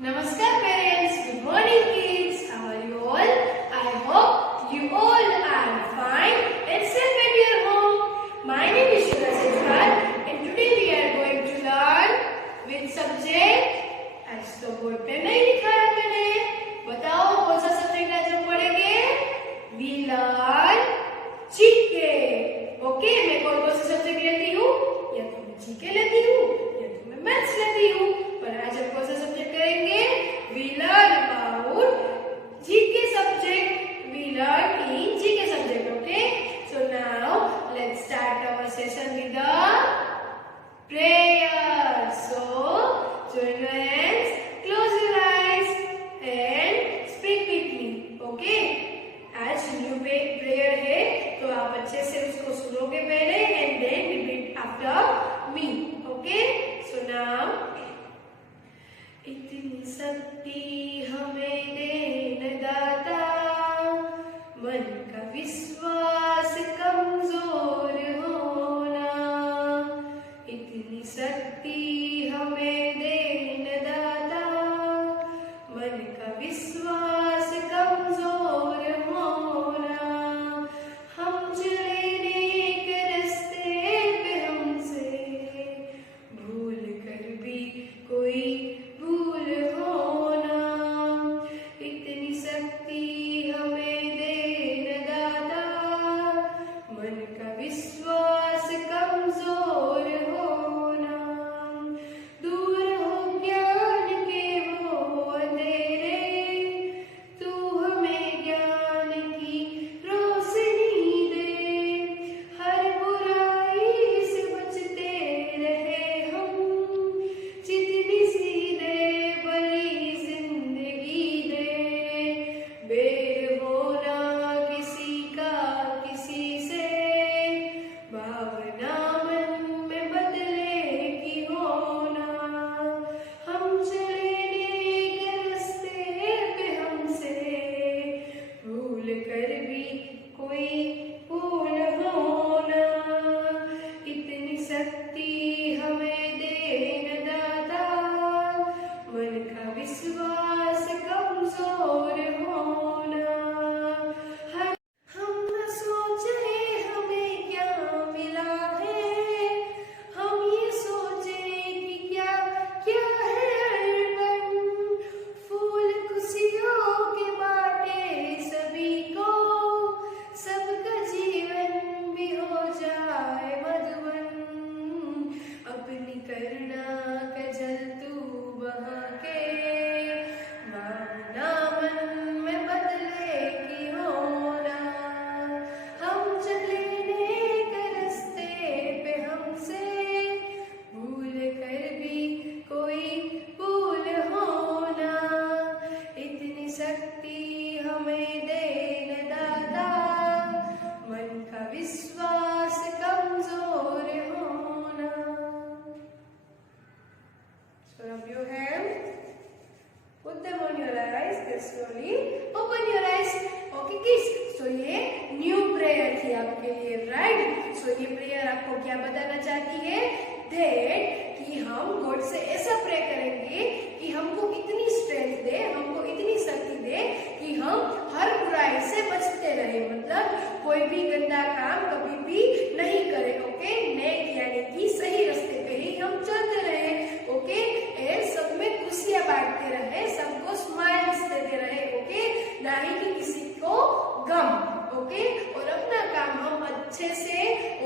Namaskar parents, good morning kids, how are you all? I hope you all are fine and safe at your home. My name is Shura Sejwal and today we are going to learn which subject? आज तो board पे नहीं लिखा है मैंने, बताओ कौन सा सब्जेक्ट आज हम पढ़ेंगे? We learn GK. ओके, मैं कौन कौन से सब्जेक्ट लेती हूँ? या तो मैं जीके लेती हूँ या तो मैं मैथ्स लेती हूँ, पर आज हम कौन सा सब्जेक्ट करेंगे? We learn about GK subject. We learn in GK subject. Okay. So now let's start our session with the prayer. So join your hands, close your eyes, and speak with me. Okay. आज new prayer है, तो आप अच्छे से उसको सुनोगे पहले and then repeat after me. Okay. So now. इतनी शक्ति हमें देन दाता, मन का विश्वास कमजोर होना. इतनी शक्ति हमें देन दाता, मन का विश्वास कमजोर होना. हम चले नेक रास्ते पे, हमसे भूल कर भी कोई भूल होना. इतनी शक्ति हमें देन दाता, मन का विश्वास कमजोर होना. दूर हो ज्ञान के वो अंधेरे, तू हमें ज्ञान की रोशनी दे. हर बुराई से बचते रहे हम, जितनी सीधे बड़ी जिंदगी दे. बेर होना किसी का किसी से, भावना मन में बदले की होना. हम चले नेक रास्ते पे, हमसे भूल कर भी कोई भूल होना. इतनी शक्ति हमें देन दाता, मन का विश्वास कमजोर होना. हम न सोचे हमें क्या मिला है, हम ये सोचे कि क्या क्या है अर्पण. फूल खुशियों के बाटे सभी को, सबका जीवन भी हो जाए मधुबन. अपनी करुणा का जल तू बहा के, भावना मन में बदले की होना. हम चले नेक रास्ते पे, हमसे भूल कर भी कोई भूल होना. इतनी शक्ति हमें देन दाता, मन का विश्वास कमजोर होना. So rub your hands, put them on your eyes, then slowly open your eyes. Okay kids, so ये न्यू प्रेयर थी आपके लिए, राइट? सो ये प्रेयर आपको क्या बताना चाहती है? दैट कि हम गॉड से ऐसा प्रे करेंगे कि हमको इतनी स्ट्रेंथ दे, हमको इतनी शक्ति दे कि हम हर बुराई से बचते रहे. मतलब कोई भी गंदा काम कभी भी नहीं करे. ओके, नेक यानी कि सही रास्ते पे ही हम चलते रहे. ओके, सब में खुशियां बांटते रहे, सबको स्माइल्स देते रहे. ओके, ना ही कि किसी को गम. ओके, और अपना काम हम अच्छे से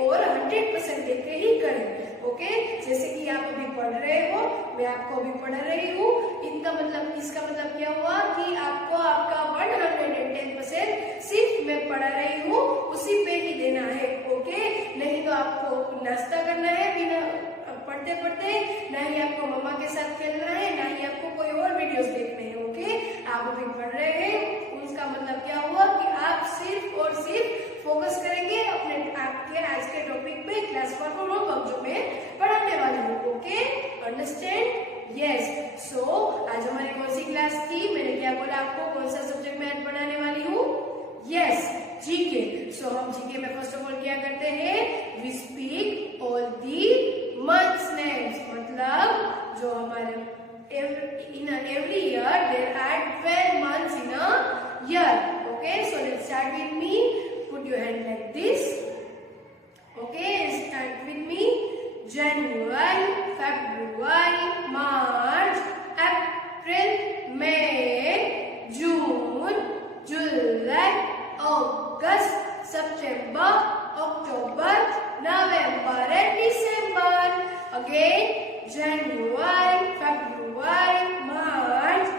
और 100% देके ही करें. ओके, जैसे कि आप अभी पढ़ रहे हो, मैं आपको अभी पढ़ रही हूँ. इसका मतलब क्या हुआ कि आपको आपका 110% सिर्फ मैं पढ़ा रही हूँ उसी पे ही देना है. ओके, नहीं तो आपको नाश्ता करना है बिना पढ़ते पढ़ते, ना ही आपको मम्मा के साथ खेलना है, ना ही आपको कोई और वीडियोस देखने हैं. ओके, आप अभी पढ़ रहे हैं, उसका मतलब क्या हुआ कि आप सिर्फ और सिर्फ फोकस करेंगे अपने आपके आज के टॉपिक पे, क्लास 4 होमवर्क जो मैं पढ़ाने वाली हूँ. Okay, understand? यस. सो आज हमारी कौन सी क्लास थी? मैंने क्या बोला आपको? कौन सा सब्जेक्ट मैं आज पढ़ाने वाली हूँ? Yes, GK. सो हम जीके में फर्स्ट ऑफ ऑल क्या करते हैं? We speak all the months names, मतलब जो हमारे in every start with me. Put your hand like this. Okay, start with me. January, February, March, April, May, June, July, August, September, October, November and December. Again, January, February, March,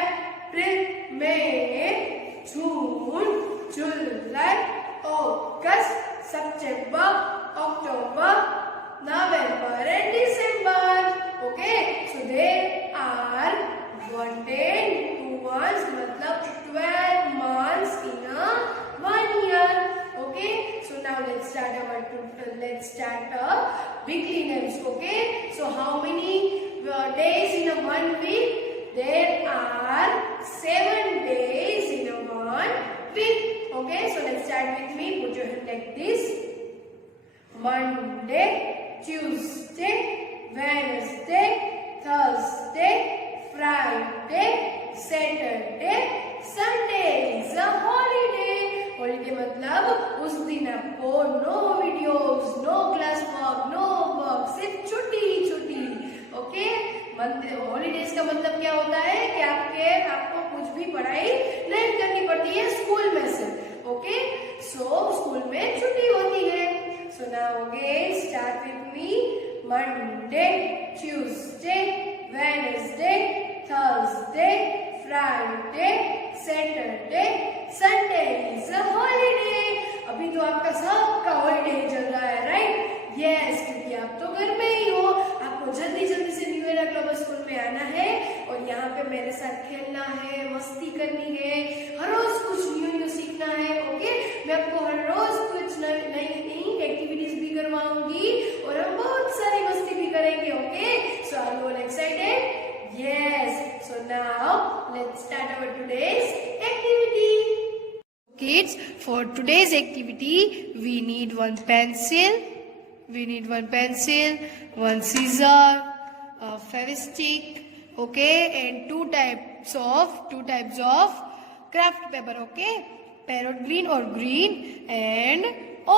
April, May, June, July, August, September, October, November and December. Okay, so there are 1 and 2 months, मतलब 12 months in a 1 year. Okay, so now let's start weekly names. Okay, so how many days in a 1 week? There are 7 days in a 1 week. Okay, so let's start with me. Put your hand like this. Monday, Tuesday, Wednesday, Thursday, Friday, Saturday, Sunday is a holiday. Holiday मतलब उस दिन आपको no videos, no class work, no work, सिर्फ छुट्टी ही छुट्टी. Okay, holidays का मतलब क्या होता है कि आपको कुछ भी पढ़ाई नहीं करनी पड़ती है स्कूल में से. ओके, सो स्कूल में छुट्टी होती है. So now again start with me. Monday, Tuesday, Wednesday, Thursday, Friday, Saturday, Sunday is a holiday. अभी तो आपका सबका हॉलीडे चल रहा है, राइट? यस, क्योंकि आप तो घर में ही हो. आपको जल्दी जल्दी से न्यू ईयर ग्लोबल स्कूल में आना है और यहाँ पे मेरे साथ खेलना है, मस्ती करनी है, हर रोज कुछ न्यू सीखना है. ओके, मैं आपको हर रोज कुछ नई एक्टिविटीज भी करवाऊंगी और हम बहुत सारी मस्ती भी करेंगे. Okay, so are you all excited? Yes. So now let's start our today's activity. Kids, for today's activity, we need one pencil. One scissor, a fevistick, okay, and two types of craft paper. Okay, parrot green or green and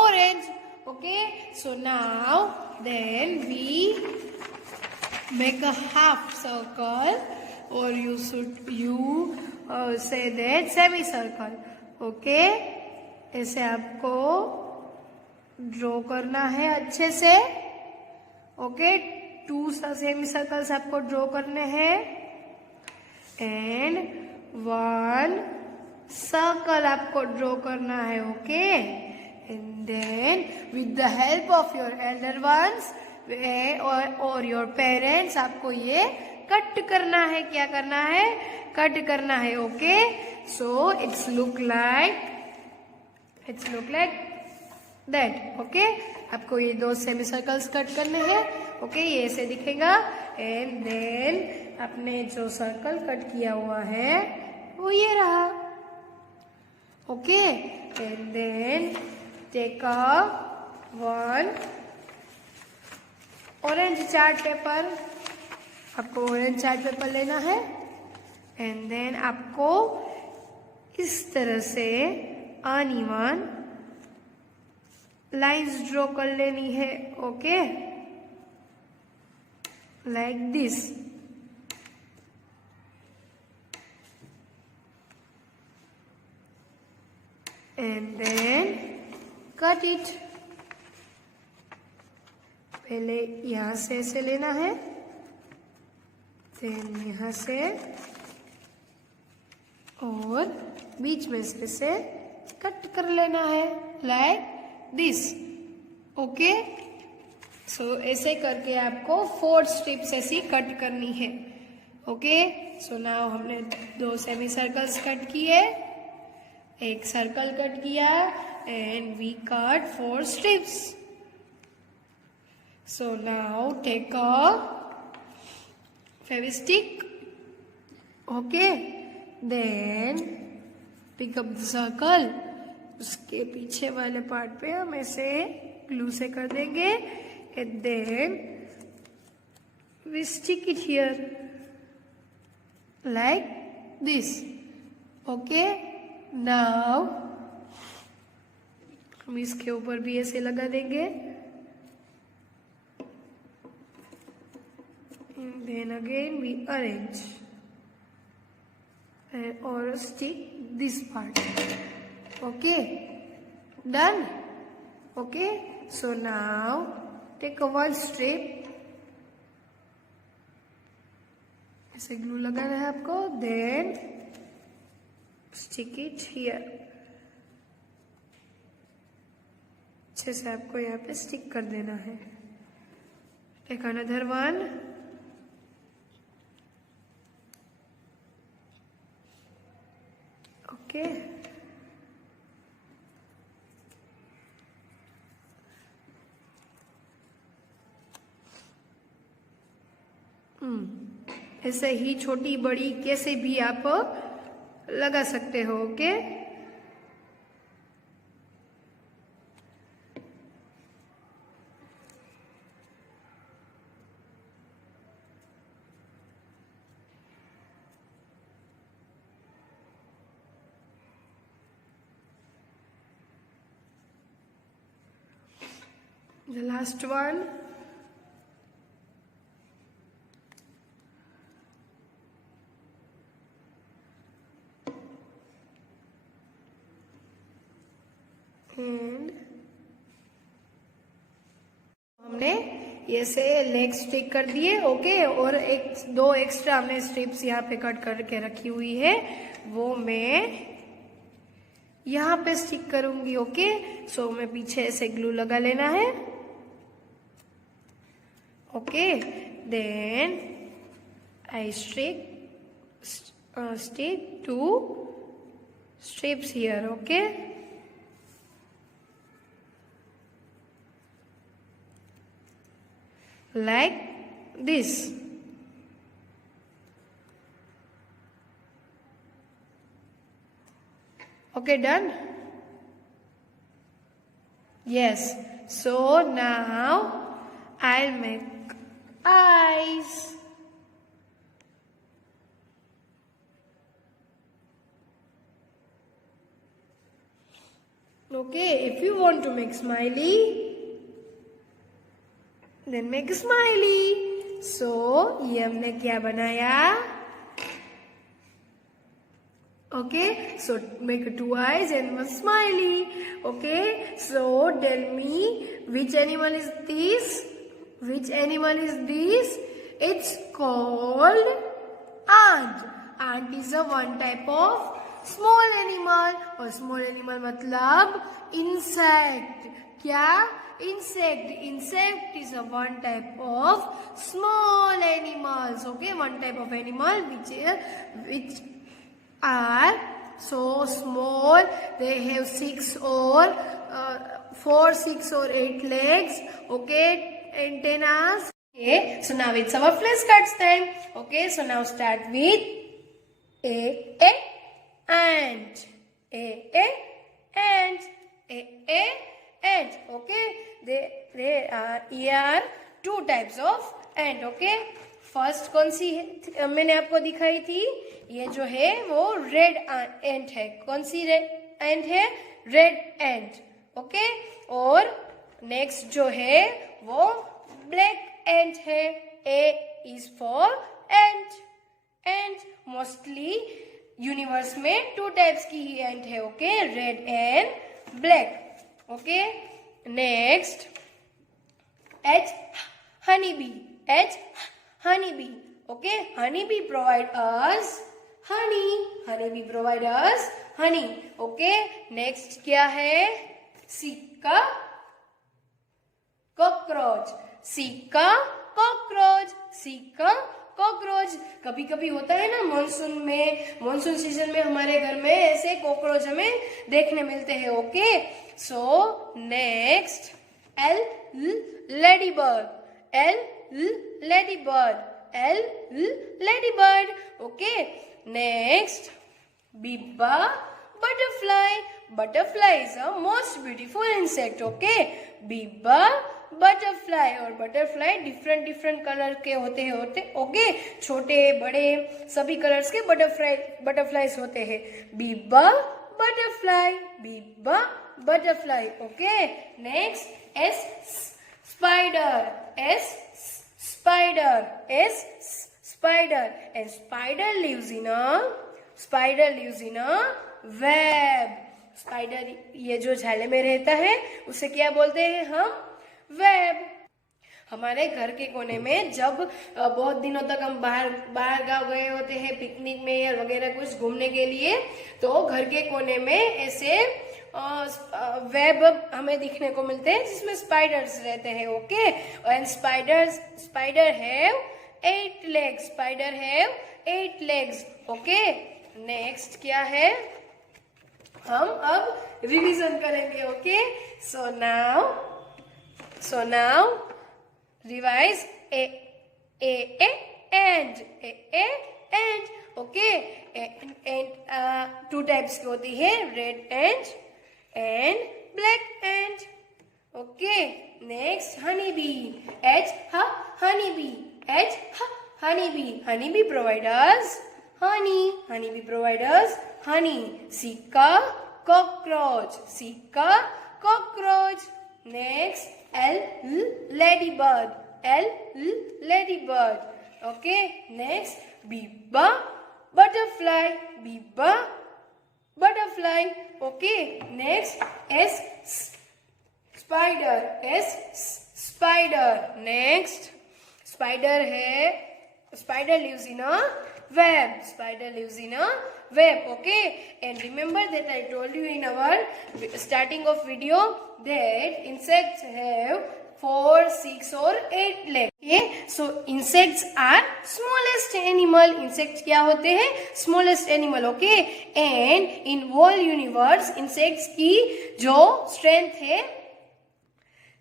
orange. Okay, so now then we make a half circle, or you say that semicircle. Okay, ऐसे आपको draw करना है अच्छे से. Okay, 2 सेमीसर्कल्स आपको draw करने हैं and 1 circle आपको ड्रॉ करना है. Okay, and then with the help of your elder ones और योर पेरेंट्स आपको ये कट करना है. क्या करना है? कट करना है. Okay, so it's look like that. Okay, आपको ये 2 सेमी सर्कल्स कट करने हैं. ओके, ये ऐसे दिखेगा एंड देन आपने जो सर्कल कट किया हुआ है वो ये रहा. Okay, and then take one orange chart paper. आपको ऑरेंज चार्ट पेपर लेना है एंड देन आपको इस तरह से अनइवन लाइंस ड्रॉ कर लेनी है. Okay, like this. And then cut it. पहले यहां से ऐसे लेना है, देन यहां से और बीच में से कट कर लेना है लाइक दिस. ओके, सो ऐसे करके आपको 4 स्ट्रिप्स ऐसी कट करनी है. ओके, सो नाउ हमने 2 सेमी सर्कल्स कट किए, 1 सर्कल कट किया and we cut 4 strips. So now take a fevistick. Okay, then pick up the circle. उसके पीछे वाले पार्ट पे हम ऐसे ग्लू से कर देंगे and then we stick it here like this. Okay, now हम इसके ऊपर भी ऐसे लगा देंगे। Then again we arrange or stick this part. Okay, done. Okay, so now take a one strip, ऐसे ग्लू लगाना है आपको, then stick it here. अच्छे से आपको यहाँ पे स्टिक कर देना है. Take another one. Okay. ऐसे ही छोटी बड़ी कैसे भी आप लगा सकते हो. Okay, the last one. And हमने ये से लेग स्टिक कर दिए. ओके, और एक दो एक्स्ट्रा हमने स्ट्रिप्स यहाँ पे कट करके रखी हुई है, वो मैं यहाँ पे स्टिक करूंगी. ओके, सो मैं पीछे ऐसे ग्लू लगा लेना है. Okay, then I stick two strips here. Okay, like this. Okay, done. Yes, so now I'll make eyes. Okay, if you want to make smiley, then make a smiley. So ये हमने क्या बनाया? Okay, so make two eyes and one smiley. Okay, so tell me, which animal is this? Which animal is this? It's called ant. Ant is a one type of small animal. और small animal मतलब insect. क्या? Insect. Insect is a one type of small animals. Okay, one type of animal which are so small. They have 4, 6 or 8 legs. Okay, antennas. Okay, so now it's our flashcards time. Okay, so now start with ant. Ant. Okay, there are two types of ant. Okay, first कौन सी मैंने आपको दिखाई थी? ये जो है वो red ant है. कौन सी रेड एंट है? Red ant. ओके, और नेक्स्ट जो है वो ब्लैक एंट है. A is for ant. Ant mostly universe में टू टाइप्स की ही एंट है. Okay, red and black. Okay, next H honey bee. H honeybee. Okay, honeybee provide us honey. Honeybee provide us honey. Okay, next क्या है? सिक्का cockroach. सिक्का cockroach. सिक्का cockroach. कभी कभी होता है ना मानसून सीजन में हमारे घर में ऐसे कॉकरोच हमें देखने मिलते हैं. Okay, so next L lady bird. L ladybird. L ladybird. Okay, next bibba butterfly. Butterfly is a most beautiful insect. Okay, bibba butterfly. और butterfly different कलर के होते. ओके, छोटे बड़े सभी कलर्स के बटरफ्लाईज होते हैं. bibba butterfly. bibba butterfly. Okay, next S spider. S spider. S spider. And spider lives in a web. Spider ये जो झाले में रहता है उसे क्या बोलते हैं हम? वेब. हमारे घर के कोने में जब बहुत दिनों तक हम बाहर गाँव गए होते हैं पिकनिक में या वगैरह कुछ घूमने के लिए, तो घर के कोने में ऐसे वेब हमें दिखने को मिलते हैं जिसमें स्पाइडर्स रहते हैं. Okay, and spider have 8 legs. Spider have 8 legs. Okay, next क्या है? हम अब रिवीजन करेंगे. Okay, so now revise and okay, and 2 types की होती है, red ant and black ant. Okay, next honeybee. Honeybee. Honeybee provide us honey. Sika cockroach. Next ladybird. Okay, next butterfly. Okay, next spider. Next spider lives in a web. Okay, and remember that I told you in our starting of video that insects have 4, 6 or 8 legs. Okay, so insects are smallest animal. Insects क्या होते हैं? Smallest animal. Okay, and in whole universe insects की जो strength है,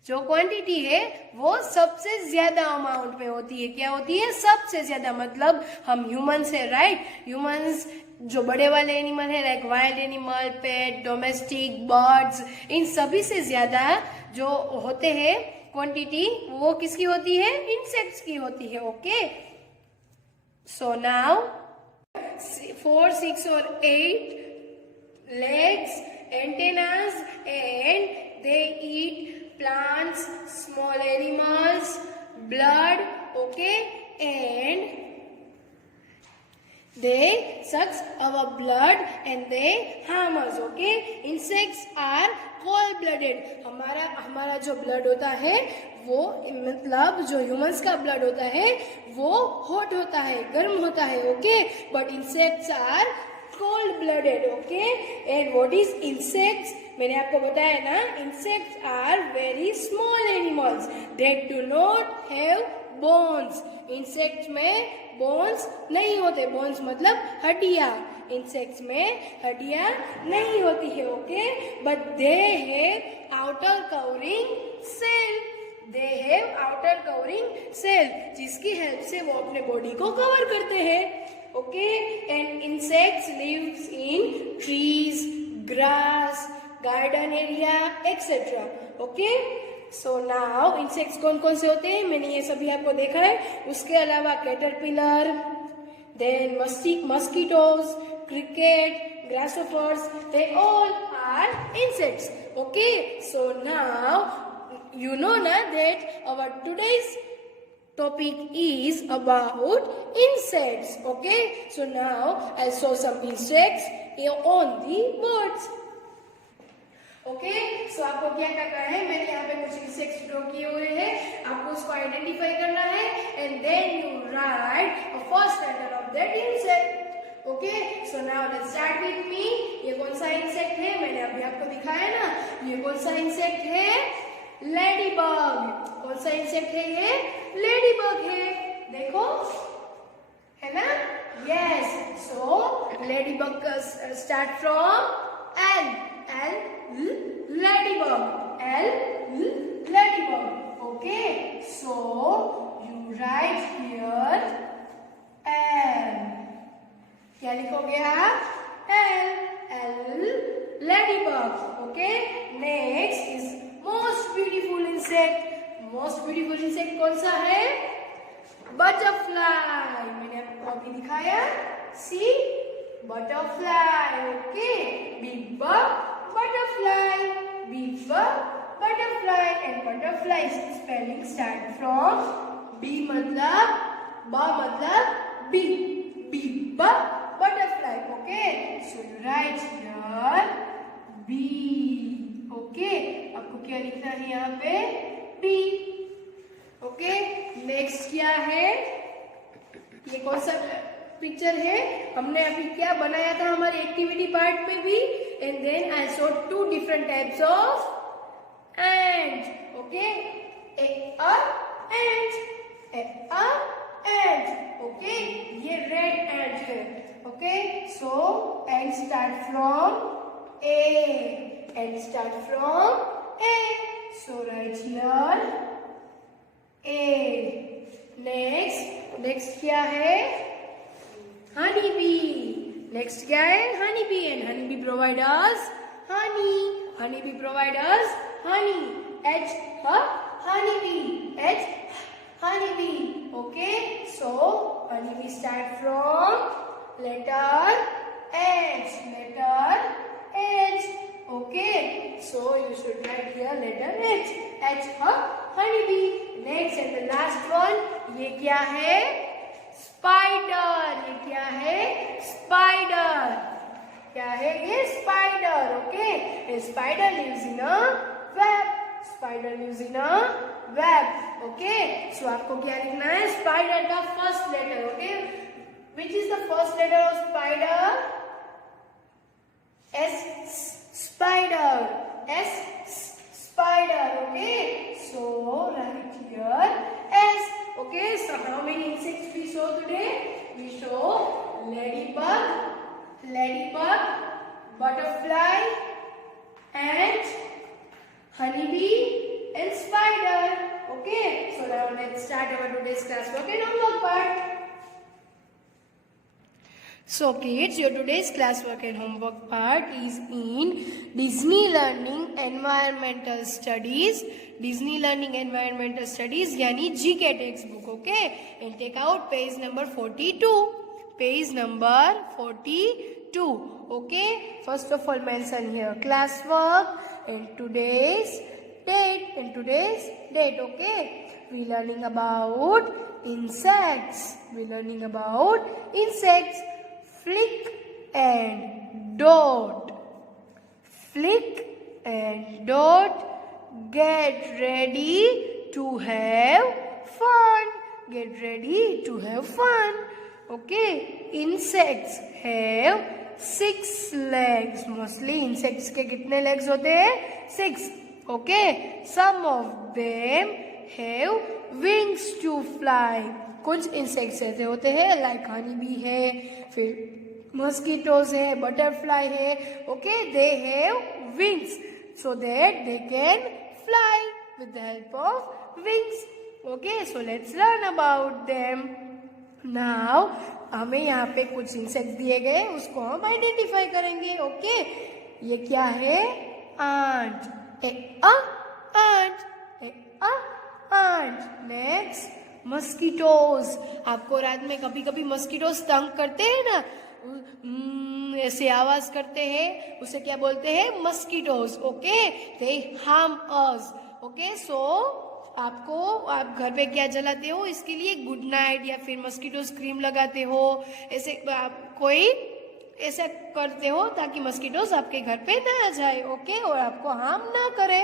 जो quantity है, वो सबसे ज्यादा अमाउंट में होती है. क्या होती है? सबसे ज्यादा. मतलब हम ह्यूमंस है, राइट? ह्यूमंस जो बड़े वाले एनिमल है लाइक वाइल्ड एनिमल, पेट, डोमेस्टिक, बर्ड्स, इन सभी से ज्यादा जो होते हैं क्वांटिटी, वो किसकी होती है? इंसेक्ट्स की होती है. ओके, सो नाउ 4, 6 और 8 legs, antennas, and they eat plants, small animals, blood. Okay, and they sucks our blood and they harm us. Okay, insects are cold blooded. हमारा जो ब्लड होता है वो, मतलब जो ह्यूमंस का ब्लड होता है वो हॉट होता है, गर्म होता है. Okay, but insects are cold blooded. Okay, and what is insects? मैंने आपको बताया ना, insects are very small animals that do not have bones. Insects में बोन्स नहीं होते. बोन्स मतलब हड्डियां. इंसेक्ट्स में हड्डियां नहीं होती है. Okay, but they have outer covering cell. जिसकी हेल्प से वो अपने बॉडी को कवर करते हैं. Okay, and insects lives in trees, grass, garden area etcetera. Okay, so now insects कौन कौन से होते हैं? मैंने ये सभी आपको देखा है. उसके अलावा caterpillar, then mosquitoes, cricket, grasshoppers, they all are insects. Okay, so now you know na that our today's topic is about insects. Okay, so now I'll show some insects on the boards. Okay, so आपको क्या करना है? मैंने यहाँ पे कुछ insects draw किए हुए हैं, आपको उसको आइडेंटिफाई करना है and then you write first letter of that insect. Okay, so now let's start with me. ये कौन सा इंसेक्ट है? मैंने अभी आपको दिखाया ना. ये कौन सा इंसेक्ट है? लेडीबग. कौन सा इंसेक्ट है ये? लेडीबग है. देखो, है ना? Yes, so ladybug start from L. Ladybug. Ladybug. Okay, so you write here L. क्या लिखोगे आप? L. Ladybug. Okay, next is most beautiful insect. Most beautiful insect कौन सा है? Butterfly. मैंने आपको अभी दिखाया. See, butterfly. Okay, big bug, butterfly. B for butterfly, and butterfly spelling start from B मतलब B मतलब B, B for butterfly. Okay, so you write here B. Okay, आपको क्या लिखना है यहाँ पे? B. ओके, नेक्स्ट क्या है? ये कौन सा पिक्चर है? हमने अभी क्या बनाया था हमारी एक्टिविटी पार्ट में भी, and then I show 2 different types of ant. Okay, ant, okay, ये रेड एंट है. Okay, so ant start from A, so write here A. Next क्या है? Honey bee. नेक्स्ट क्या है? Honey bee, and honey bee provide us honey. H honey bee. Okay, so honey bee start from letter H. Okay, so you should write here letter H. Honey bee. Next and the last one, ये क्या है? Spider. ये क्या है? Spider. क्या है ये? Spider. Okay, a spider lives in a web. Okay, so आपको क्या लिखना है? स्पाइडर का first letter. Okay, which is the first letter of spider? S. Spider. Okay, so write here S. Okay, so how many insects we saw today? We saw ladybug, butterfly, ant, honeybee, and spider. Okay, so now let's start our today's classwork and homework part. So kids, your today's classwork and homework part is in Disney Learning Environmental Studies. यानी GK textbook. Okay, and take out page number 42. Okay, first of all mention here classwork and today's date. Okay, we learning about insects. Flick and dot. Get ready to have fun. Okay, insects have 6 legs. Mostly insects के कितने legs होते हैं? 6. Okay, some of them have wings to fly. कुछ insects ऐसे होते हैं like honey bee है, फिर mosquitoes है, butterfly है. Okay, they have wings so that they can fly with the help of wings. Okay, so let's learn about them. Now हमें यहाँ पे कुछ इंसेक्ट दिए गए, उसको हम आइडेंटिफाई करेंगे. ओके, ये क्या है? आंट. Next mosquitoes. आपको रात में कभी कभी मस्कीटोज तंग करते हैं ना, ऐसे आवाज करते हैं, उसे क्या बोलते हैं? Mosquitoes. Okay, they harm us. Okay, सो आप घर पे क्या जलाते हो? इसके लिए गुड नाइट या फिर मस्कीटोज क्रीम लगाते हो. ऐसे कोई ऐसा करते हो ताकि मस्कीटोज आपके घर पे ना आ जाए. ओके, और आपको हार्म ना करे.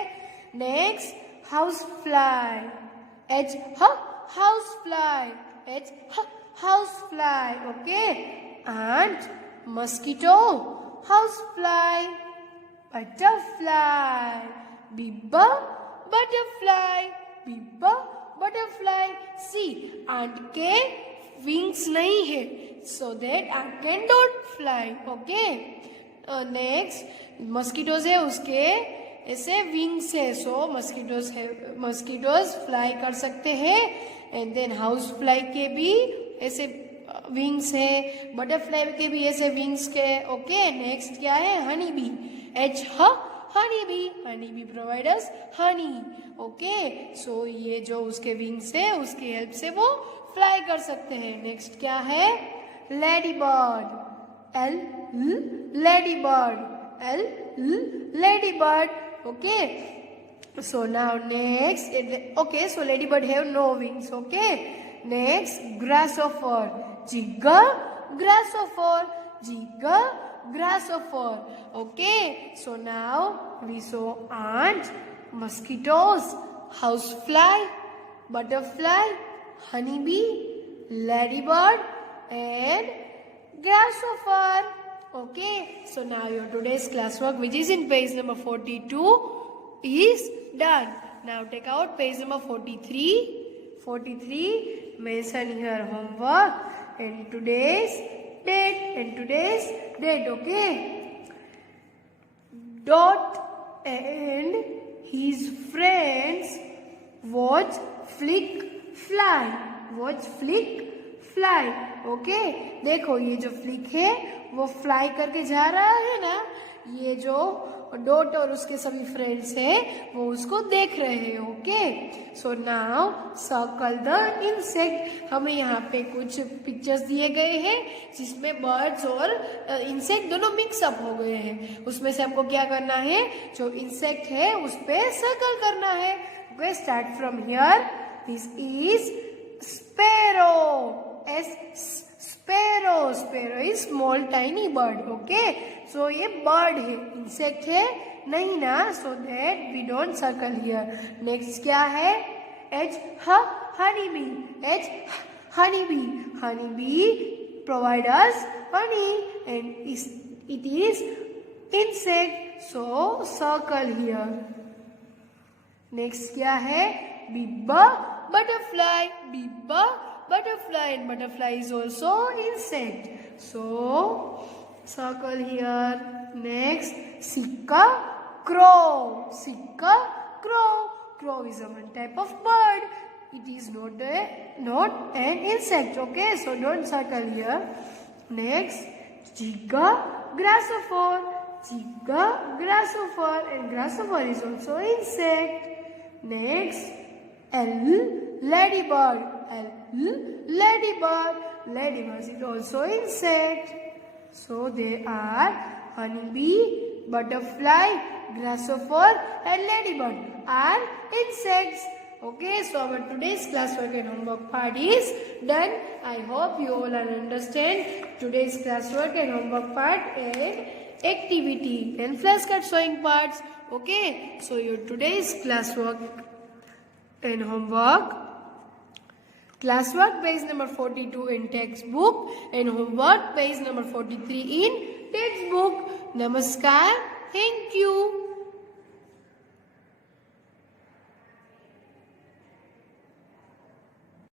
Next house fly. House fly. Okay, and mosquito, house fly, butterfly, butterfly. See, ant के wings नहीं है, so that ant can don't fly. Okay, next mosquitoes है, उसके ऐसे wings है, so mosquitoes fly कर सकते हैं. and then house fly के भी ऐसे विंग्स है, बटरफ्लाई के भी ऐसे विंग्स के. ओके, नेक्स्ट क्या है? Honey bee. Honey bee provide us honey. Okay, so ये जो उसके विंग्स है उसकी हेल्प से वो फ्लाई कर सकते हैं. नेक्स्ट क्या है? Lady bird. Lady bird. Okay. So now next, okay, so ladybird have no wings, okay. Next, grasshopper. Jigger, grasshopper. Jigger, grasshopper. Okay, so now we saw ant, mosquitoes, housefly, butterfly, honeybee, ladybird and grasshopper. Okay, so now your today's classwork, which is in page number 42, is done. Now take out page number 43. 43, mention here homework and today's date. Okay. Dot and his friends watch Flick fly. Okay, देखो ये जो flick है वो fly करके जा रहा है ना, ये जो डॉट और उसके सभी फ्रेंड्स हैं वो उसको देख रहे हैं. Okay, so now circle the insect. हमें यहाँ पे कुछ पिक्चर्स दिए गए हैं जिसमें बर्ड्स और इंसेक्ट दोनों मिक्सअप हो गए हैं. उसमें से हमको क्या करना है, जो इंसेक्ट है उस पर सर्कल करना है. Okay, start from here. This is sparrow. Sparrow is small tiny bird. Okay, so ये bird है, insect है नहीं ना, so that we don't circle here. Next क्या है, honeybee provide us honey and it is insect, so circle here. Next क्या है, butterfly and butterfly is also insect, so circle here. Next, crow is a one type of bird. It is not an insect. Okay, so don't circle here. Next, grasshopper and grasshopper is also insect. Next, ladybird is also insect. So they are honeybee, butterfly, grasshopper and ladybird are insects. Okay, so our today's classwork and homework part is done. I hope you all understand today's classwork and homework part and activity and flashcard showing parts. Okay, so your today's classwork and homework. Classwork page number 42 in textbook and homework page number 43 in textbook. Namaskar. Thank you.